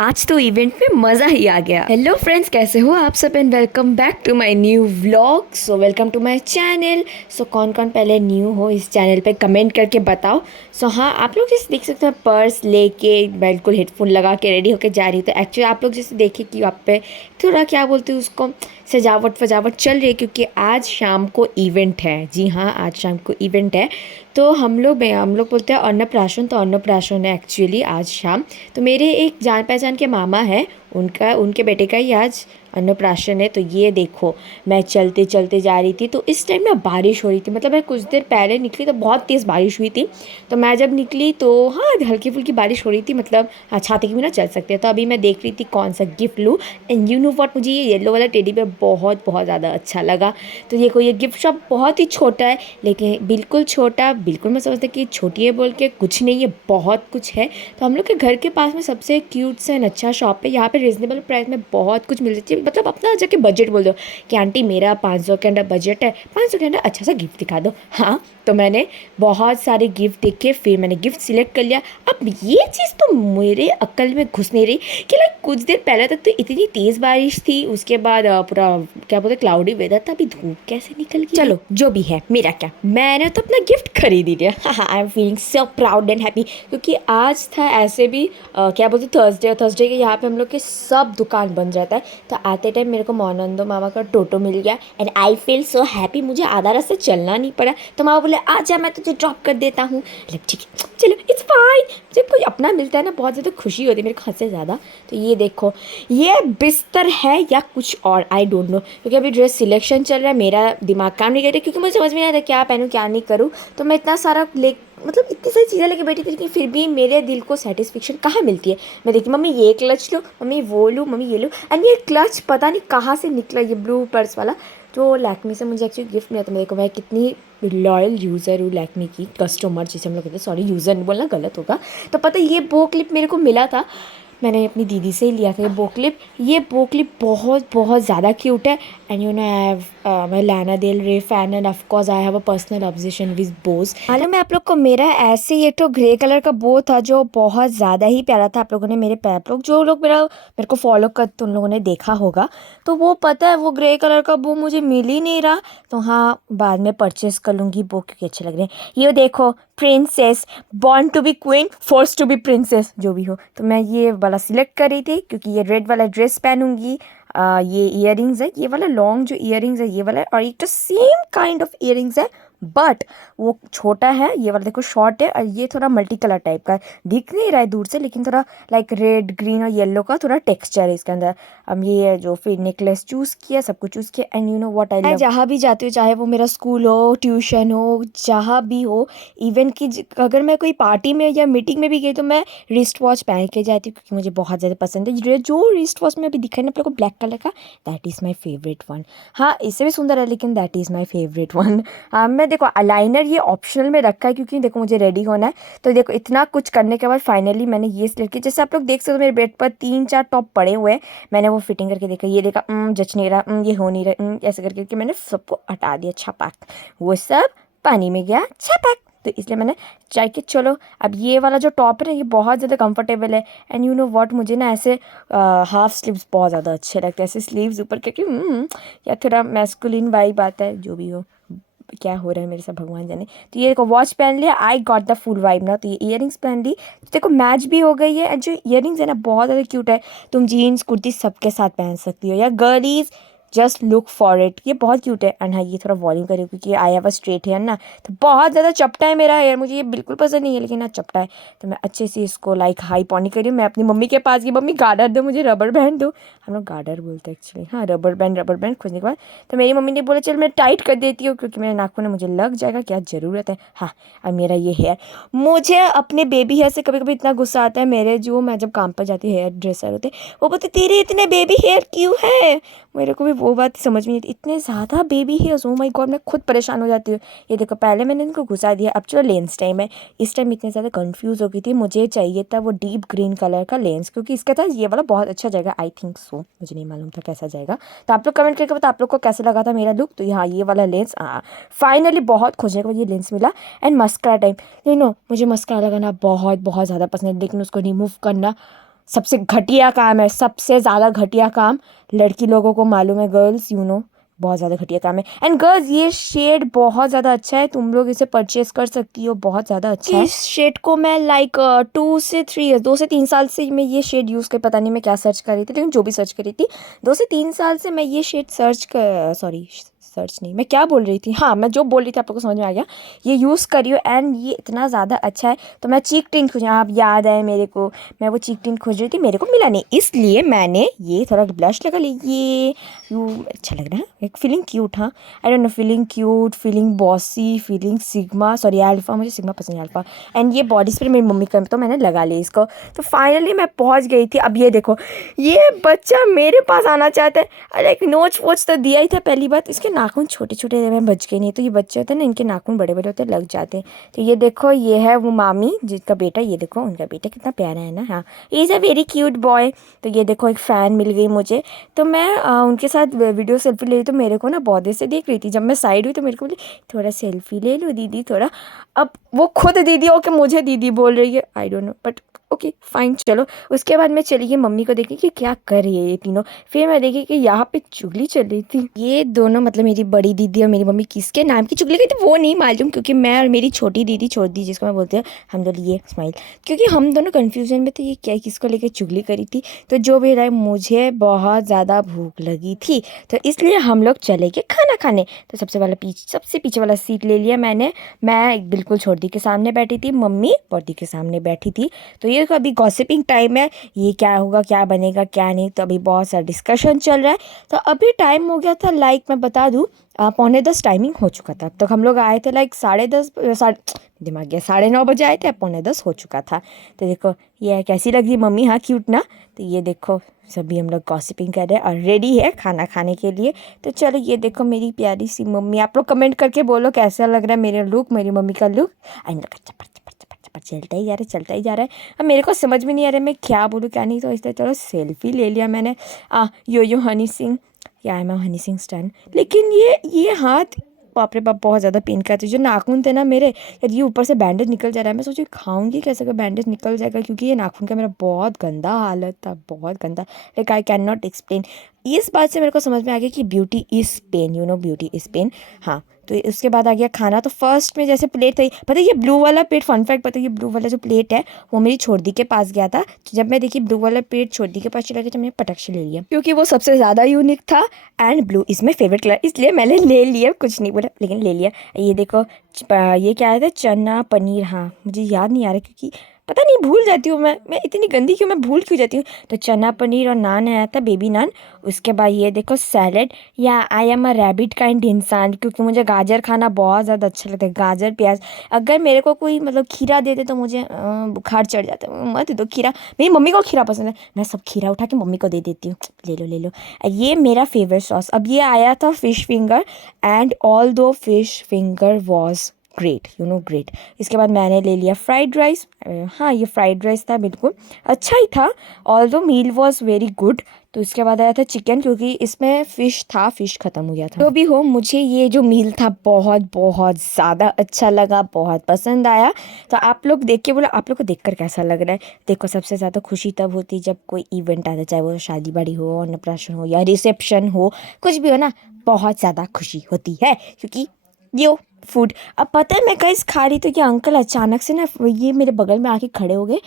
आज तो इवेंट में मज़ा ही आ गया। हेलो फ्रेंड्स, कैसे हो आप सब and welcome back to my new vlog. So welcome to my channel. So कौन कौन पहले न्यू हो इस चैनल पे कमेंट करके बताओ। सो हाँ, आप लोग जैसे देख सकते हैं पर्स लेके बिल्कुल हेडफोन लगा के रेडी होके जा रही थी। एक्चुअली आप लोग जैसे देखे कि आप पे थोड़ा क्या बोलते हैं उसको, सजावट वजावट चल रही है क्योंकि आज शाम को इवेंट है। जी हाँ, आज शाम को इवेंट है। तो हम लोग बोलते हैं अन्नप्राशन, तो अन्नप्राशन है एक्चुअली आज शाम। तो मेरे एक जान पहचान के मामा है, उनके बेटे का ही आज अन्नप्राशन है। तो ये देखो, मैं चलते चलते जा रही थी तो इस टाइम ना बारिश हो रही थी। मतलब मैं कुछ देर पहले निकली तो बहुत तेज़ बारिश हुई थी। तो मैं जब निकली तो हाँ, हल्की फुल्की बारिश हो रही थी। मतलब हाँ, छाते के बिना चल सकते हैं। तो अभी मैं देख रही थी कौन सा गिफ्ट लूँ। एंड यू नो व्हाट, मुझे ये येलो वाला टेडी बेयर बहुत बहुत ज़्यादा अच्छा लगा। तो देखो, ये गिफ्ट शॉप बहुत ही छोटा है, लेकिन बिल्कुल छोटा, बिल्कुल मैं समझती कि छोटी है बोल के कुछ नहीं है, बहुत कुछ है। तो हम लोग के घर के पास में सबसे क्यूट से एंड अच्छा शॉप है। यहाँ पे रिजनेबल प्राइस में बहुत कुछ मिल जाती है। मतलब अपना जाके बजट बोल दो कि आंटी मेरा 500 के अंदर बजट है, 500 के अंदर अच्छा सा गिफ्ट दिखा दो। हाँ, तो मैंने बहुत सारे गिफ्ट देखे, फिर मैंने गिफ्ट सिलेक्ट कर लिया। अब ये चीज़ तो मेरे अक्ल में घुस नहीं रही कि लाइक कुछ देर पहले तक तो इतनी तेज़ बारिश थी, उसके बाद पूरा क्या बोलते क्लाउडी वेदर था, अभी धूप कैसे निकल गई। चलो जो भी है, मेरा क्या, मैंने तो अपना गिफ्ट खरीद ही लिया। हाँ, I am feeling so proud and happy क्योंकि आज था ऐसे भी क्या बोलते थर्सडे, और थर्सडे के यहाँ पे हम लोग के सब दुकान बंद रहता है। तो आते टाइम मेरे को मोनंदो मामा का टोटो मिल गया and I feel so happy. मुझे आधा रास्ते चलना नहीं पड़ा। तो मामा बोले आ जा, मैं तुझे ड्रॉप कर देता हूँ। मतलब ठीक है, चलो इट्स फाइन। जब कोई अपना मिलता है ना, बहुत ज़्यादा खुशी होती है मेरे को हद से ज़्यादा। तो ये देखो, ये बिस्तर है या कुछ और, आई डोंट नो, क्योंकि अभी ड्रेस सिलेक्शन चल रहा है। मेरा दिमाग काम नहीं कर रहा क्योंकि मुझे समझ में नहीं आता क्या पहनूँ क्या नहीं करूँ। तो मैं इतना सारा ले, मतलब इतनी सारी चीज़ें लेके बैठी थी, लेकिन फिर भी मेरे दिल को सेटिस्फेक्शन कहाँ मिलती है। मैं देखी मम्मी ये क्लच लो, मम्मी वो लूँ, मम्मी ये लूँ, एंड ये क्लच पता नहीं कहाँ से निकला, ये ब्लू पर्स वाला। तो लैक्मी से मुझे एक्चुअली गिफ्ट मिला था। मेरे को, मैं कितनी लॉयल यूज़र हूँ लैक्मी की, कस्टमर जिसे हम लोग कहते हैं, सॉरी यूज़र नहीं बोलना गलत होगा। तो पता ये बो क्लिप मेरे को मिला था, मैंने अपनी दीदी से ही लिया था ये बो क्लिप बहुत बहुत ज़्यादा क्यूट है। And you know, I have मैं लाना डेल रे fan end of course I have a personal obsession with Bose. मालूम है आप लोग को, मेरा ऐसे ही एक तो ग्रे कलर का बो था जो बहुत ज़्यादा ही प्यारा था। आप लोगों ने मेरे पैप लोग, जो लोग मेरे को फॉलो करते उन लोगों ने देखा होगा। तो वो पता है, वो ग्रे कलर का बो मुझे मिल ही नहीं रहा। तो हाँ, बाद में परचेस कर लूँगी बो क्योंकि अच्छे लग रहे हैं। ये देखो, princess, born to be queen, force to be princess, जो भी हो। तो मैं ये वाला सिलेक्ट कर रही थी क्योंकि ये रेड वाला ड्रेस पहनूंगी। ये इयररिंग्स है, ये वाला लॉन्ग जो इयररिंग्स है ये वाला, और एक तो सेम काइंड ऑफ इयररिंग्स है बट वो छोटा है। ये वाला देखो शॉर्ट है, और ये थोड़ा मल्टी कलर टाइप का है। दिख नहीं रहा है दूर से, लेकिन थोड़ा लाइक रेड ग्रीन और येलो का थोड़ा टेक्सचर है इसके अंदर। अब ये जो फिर नेकलेस चूज़ किया, सब कुछ चूज़ किया। And you know what, I love, जहाँ भी जाती हूँ, चाहे वो मेरा स्कूल हो, ट्यूशन हो, जहाँ भी हो, इवन कि अगर मैं कोई पार्टी में या मीटिंग में भी गई तो मैं रिस्ट वॉच पहन के जाती हूँ क्योंकि मुझे बहुत ज़्यादा पसंद है। जो रिस्ट वॉच में अभी दिखा है ना आप लोग को ब्लैक कलर का, that is my favourite one. हाँ, इससे भी सुंदर है लेकिन that is my favourite one. हाँ, मैं देखो अलाइनर ये ऑप्शनल में रखा है क्योंकि देखो मुझे रेडी होना है। तो देखो इतना कुछ करने के बाद फाइनली मैंने ये सिलेक्ट किया। जैसे आप लोग देख सकते हो मेरे बेड पर 3-4 टॉप पड़े हुए हैं। मैंने वो फिटिंग करके देखा, ये देखा जच नहीं रहा, ये हो नहीं रहा, ऐसे करके मैंने सबको हटा दिया, छपाक, वो सब पानी में गया, छपाक। तो इसलिए मैंने चाहे कि चलो, अब ये वाला जो टॉप है ना, ये बहुत ज़्यादा कंफर्टेबल है। एंड यू नो व्हाट, मुझे ना ऐसे हाफ स्लीव्स बहुत ज़्यादा अच्छे लगते हैं, ऐसे स्लीव्स ऊपर क्योंकि या थोड़ा मैस्कुलिन वाइब आता है, जो भी हो। क्या हो रहा है मेरे साथ भगवान जाने। तो ये देखो वॉच पहन लिया, I got the full vibe ना। तो ये इयररिंग्स पहन ली, तो देखो मैच भी हो गई है। एंड जो इयररिंग्स है ना, बहुत ज़्यादा क्यूट है। तुम जीन्स कुर्ती सबके साथ पहन सकती हो, या गर्लीज जस्ट लुक फॉर इट, ये बहुत क्यूट है। एंड हाँ, ये थोड़ा वॉल्यूम करिए क्योंकि I have a straight hair ना, तो बहुत ज़्यादा चपटा है मेरा हेयर, मुझे ये बिल्कुल पसंद नहीं है, लेकिन हाँ चपटा है। तो मैं अच्छे से इसको लाइक हाई पॉनी करी। मैं अपनी मम्मी के पास गई, मम्मी गार्डर दो मुझे, रबर बैंड दो। हम लोग गार्डर बोलते हैं एक्चुअली, हाँ रबर बैंड खोजने के बाद तो मेरी मम्मी ने बोला चल मैं टाइट कर देती हूँ क्योंकि मेरे नाखून में मुझे लग जाएगा, क्या ज़रूरत है। हाँ, अब मेरा ये हेयर, मुझे अपने बेबी हेयर से कभी कभी इतना गुस्सा आता है। मेरे जो, मैं जब काम पर जाती हूँ, हेयर ड्रेसर होते, वो बोलते तेरे इतने बेबी हेयर क्यों है। मेरे को भी वो बात समझ में नहीं आती, इतने ज़्यादा baby hairs, oh my God, मैं खुद परेशान हो जाती हूँ। ये देखो पहले मैंने इनको घुसा दिया, अब चलो लेंस टाइम है। इस टाइम इतने ज़्यादा कंफ्यूज हो गई थी, मुझे चाहिए था वो डीप ग्रीन कलर का लेंस क्योंकि इसका था ये वाला बहुत अच्छा जाएगा, आई थिंक सो, मुझे नहीं मालूम था कैसा जाएगा। तो आप लोग कमेंट करके बताओ आप लोग को कैसा लगा था मेरा लुक। तो यहाँ ये वाला लेंस, फाइनली बहुत खोजने के बाद ये लेंस मिला। And mascara time, you know मुझे मस्करा लगाना बहुत बहुत ज़्यादा पसंद है, लेकिन उसको रिमूव करना सबसे घटिया काम है, सबसे ज़्यादा घटिया काम। लड़की लोगों को मालूम है, गर्ल्स यू नो, बहुत ज़्यादा घटिया काम है। एंड गर्ल्स ये शेड बहुत ज़्यादा अच्छा है, तुम लोग इसे परचेज कर सकती हो, बहुत ज़्यादा अच्छा है। इस शेड को मैं लाइक 2 से 3 ईयर्स, 2 से 3 साल से मैं ये शेड यूज़ कर, पता नहीं मैं क्या सर्च कर रही थी, लेकिन जो भी सर्च करी थी, 2 से 3 साल से मैं ये शेड सर्च नहीं, मैं क्या बोल रही थी, हाँ मैं जो बोल रही थी आप लोग को समझ में आ गया। ये यूज़ करियो एंड ये इतना ज़्यादा अच्छा है। तो मैं चीक टिंट खोज, आप याद है मेरे को, मैं वो चीक टिंट खोज रही थी, मेरे को मिला नहीं, इसलिए मैंने ये थोड़ा ब्लश लगा ली। ये अच्छा लग रहा है, एक फीलिंग क्यूट, हाँ I don't know, feeling cute, feeling bossy, feeling sigma, sorry alpha, मुझे सिग्मा पसंद है, अल्फा। एंड ये बॉडी स्प्रे मेरी मम्मी का, तो मैंने लगा लिया इसको। तो फाइनली मैं पहुंच गई थी। अब ये देखो, ये बच्चा मेरे पास आना चाहता है। अरे एक नोच वोच तो दिया ही था, पहली बात इसके नाखून छोटे छोटे में बच गए, नहीं तो ये बच्चे होते हैं ना, इनके नाखून बड़े बड़े होते हैं, लग जाते हैं। तो ये देखो, ये है वो मामी जिसका बेटा, ये देखो उनका बेटा कितना प्यारा है ना, हाँ is a very cute boy. तो ये देखो एक फ़ैन मिल गई मुझे। तो मैं उनके साथ वीडियो सेल्फी ले रही, तो मेरे को ना बहुत देर से देख रही थी। जब मैं साइड हुई तो मेरे को बोली थोड़ा सेल्फी ले लो दीदी थोड़ा। अब वो खुद दीदी हो के मुझे दीदी बोल रही है, I don't know, but okay fine चलो। उसके बाद मैं चली गई मम्मी को देखने कि क्या कर रही है ये तीनों। फिर मैं देखी कि यहाँ पे चुगली चल रही थी। ये दोनों मतलब मेरी बड़ी दीदी और मेरी मम्मी किसके नाम की चुगली गई थी वो नहीं मालूम, क्योंकि मैं और मेरी छोटी दीदी, छोटी दी जिसको मैं बोलती हूँ हम लोग, ये स्माइल, क्योंकि हम दोनों कन्फ्यूजन में थे ये क्या किसको लेकर चुगली करी थी। तो जो भी रहा, मुझे बहुत ज़्यादा भूख लगी थी, तो इसलिए हम लोग चले गए खाना खाने। तो सबसे पीछे वाला सीट ले लिया मैंने। मैं बिल्कुल छोटी के सामने बैठी थी, मम्मी बड़ी के सामने बैठी थी। तो ये अभी गॉसिपिंग टाइम है, ये क्या होगा, क्या बनेगा, क्या नहीं, तो अभी बहुत सारा डिस्कशन चल रहा है। तो अभी टाइम हो गया था, लाइक मैं बता दूँ 9:45 टाइमिंग हो चुका था। अब तक हम लोग आए थे लाइक 10:30, दिमाग गया, 9:30 बजे आए थे, अब 9:45 हो चुका था। तो देखो ये कैसी लग रही मम्मी, हाँ क्यूट ना। तो ये देखो सभी हम लोग गॉसिपिंग कर रहे हैं और रेडी है खाना खाने के लिए। तो चलो ये देखो मेरी प्यारी सी मम्मी, आप लोग कमेंट करके बोलो कैसा लग रहा है मेरा लुक, मेरी मम्मी का लुक। एंड चलता ही जा रहा है, चलता ही जा रहा है। अब मेरे को समझ में नहीं आ रहा है मैं क्या बोलूँ क्या नहीं, तो इसलिए चलो सेल्फी ले लिया मैंने। यो हनी सिंह, या I am Honey Singh stand. लेकिन ये हाथ, बाप रे बाप, बहुत ज़्यादा पेन करते, जो नाखून थे ना मेरे, यार ये ऊपर से बैंडेज निकल जा रहा है। मैं सोची खाऊंगी कैसे अगर बैंडेज निकल जाएगा, क्योंकि ये नाखून का मेरा बहुत गंदा हालत था, बहुत गंदा, like I can not explain. इस बात से मेरे को समझ में आ गया कि beauty is pain, you know beauty is pain. हाँ तो उसके बाद आ गया खाना। तो फर्स्ट में जैसे प्लेट थी, पता है ये ब्लू वाला प्लेट, फन फैक्ट पता है, ये ब्लू वाला जो प्लेट है वो मेरी छोटी के पास गया था। तो जब मैं देखी ब्लू वाला प्लेट छोटी के पास चला गया, तो मैंने पटक से ले लिया, क्योंकि वो सबसे ज़्यादा यूनिक था and blue is my favourite colour, इसलिए मैंने ले लिया, कुछ नहीं बोला लेकिन ले लिया। ये देखो ये क्या आया था, चना पनीर, हाँ मुझे याद नहीं आ रहा, क्योंकि पता नहीं भूल जाती हूँ मैं इतनी गंदी क्यों, मैं भूल क्यों जाती हूँ। तो चना पनीर और नान आया था, बेबी नान। उसके बाद ये देखो सैलेड, या I am a rabbit kind इंसान, क्योंकि मुझे गाजर खाना बहुत ज़्यादा अच्छा लगता है, गाजर प्याज। अगर मेरे को कोई मतलब खीरा दे दे तो मुझे बुखार चढ़ जाता है, मत दो खीरा। मेरी मम्मी को खीरा पसंद है, मैं सब खीरा उठा के मम्मी को दे देती हूँ, ले लो ले लो। ये मेरा फेवरेट सॉस। अब ये आया था फिश फिंगर, एंड ऑल दो fish finger was great, you know great. इसके बाद मैंने ले लिया फ्राइड राइस। हाँ ये फ्राइड राइस था, बिल्कुल अच्छा ही था, ऑल दो मील वॉज वेरी गुड। तो इसके बाद आया था चिकन, क्योंकि इसमें फ़िश था, फ़िश ख़त्म हो गया था। जो भी हो, मुझे ये जो मील था बहुत बहुत ज़्यादा अच्छा लगा, बहुत पसंद आया। तो आप लोग देख के बोलो आप लोग को देखकर कैसा लग रहा है। देखो सबसे ज़्यादा खुशी तब होती है जब कोई इवेंट आता है, चाहे वो शादी बाड़ी हो, अन्नप्राशन हो या रिसेप्शन हो, कुछ भी हो ना, बहुत ज़्यादा खुशी होती है, क्योंकि यो फूड। अब पता है मैं कहीं खा रही तो ये अंकल अचानक से ना ये मेरे बगल में आके खड़े हो गए।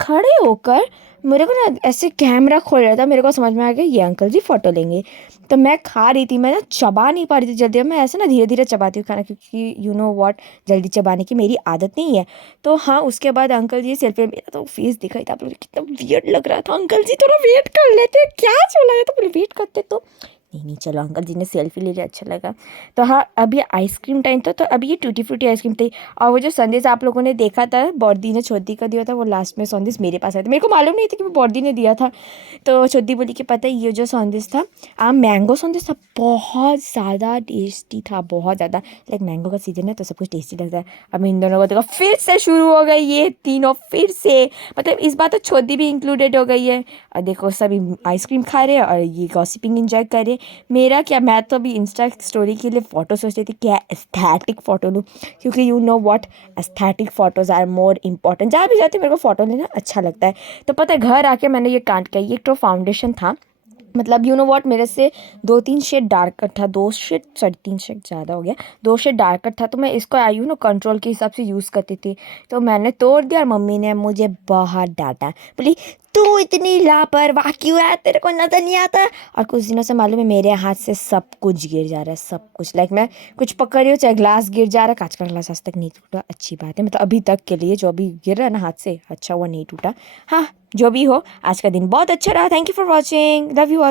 खड़े होकर मेरे को ना ऐसे कैमरा खोल रहा था, मेरे को समझ में आ गया ये अंकल जी फ़ोटो लेंगे। तो मैं खा रही थी, मैं ना चबा नहीं पा रही थी जल्दी। मैं ऐसे ना धीरे धीरे चबाती हूँ खाना, क्योंकि यू नो व्हाट, जल्दी चबाने की मेरी आदत नहीं है। तो हाँ उसके बाद अंकल जी सेल्फी, मेरा तो फेस दिखा ही था आप लोग, कितना वियर्ड लग रहा था। अंकल जी थोड़ा वेट कर लेते, क्या चला है, तो वेट करते तो नहीं चलो अंकल जी ने सेल्फी ले लिया, अच्छा लगा। तो हाँ अभी आइसक्रीम टाइम था, तो अभी ये टूटी फ्रूटी आइसक्रीम थी। और वो जो संदेश आप लोगों ने देखा था बॉर्दी ने छोटी का दिया था, वो लास्ट में संदेश मेरे पास आया था, मेरे को मालूम नहीं था कि वो बॉर्दी ने दिया था। तो छोटी बोली कि पता है ये जो संदेश था मैंगो संदेश था, बहुत ज़्यादा टेस्टी था, बहुत ज़्यादा। लाइक मैंगो का सीजन है तो सब कुछ टेस्टी लगता है। अब इन दोनों को देखो फिर से शुरू हो गई ये तीनों, फिर से मतलब इस बार तो छोटी भी इंक्लूडेड हो गई है। और देखो सभी आइसक्रीम खा रहे हैं और ये गॉसिपिंग इंजॉय कर रहे हैं। मेरा क्या, मैं तो अभी इंस्टा स्टोरी के लिए फ़ोटो सोच रही थी क्या एस्थेटिक फ़ोटो लूँ, क्योंकि you know what, aesthetic photos are more important. जहाँ भी जाती हूँ मेरे को फ़ोटो लेना अच्छा लगता है। तो पता है घर आके मैंने ये कांड किया, ये एक तो फाउंडेशन था, मतलब यू नो व्हाट, मेरे से 2-3 शेड डार्कर था, 2 शेड सॉरी 3 शेड ज़्यादा हो गया, 2 शेड डार्कर था, तो मैं इसको यू नो कंट्रोल के हिसाब से यूज़ करती थी। तो मैंने तोड़ दिया और मम्मी ने मुझे बहुत डांटा, बोली तू इतनी लापरवाह क्यों है, तेरे को नज़र नहीं आता। और कुछ दिनों से मालूम है मेरे हाथ से सब कुछ गिर जा रहा है, सब कुछ, लाइक मैं कुछ पकड़ रही हूँ चाहे ग्लास गिर जा रहा है, कांच का ग्लास आज तक नहीं टूटा, अच्छी बात है, मतलब अभी तक के लिए जो अभी गिर रहा है ना हाथ से, अच्छा हुआ नहीं टूटा। हाँ, जो भी हो, आज का दिन बहुत अच्छा रहा। Thank you for watching, love you all.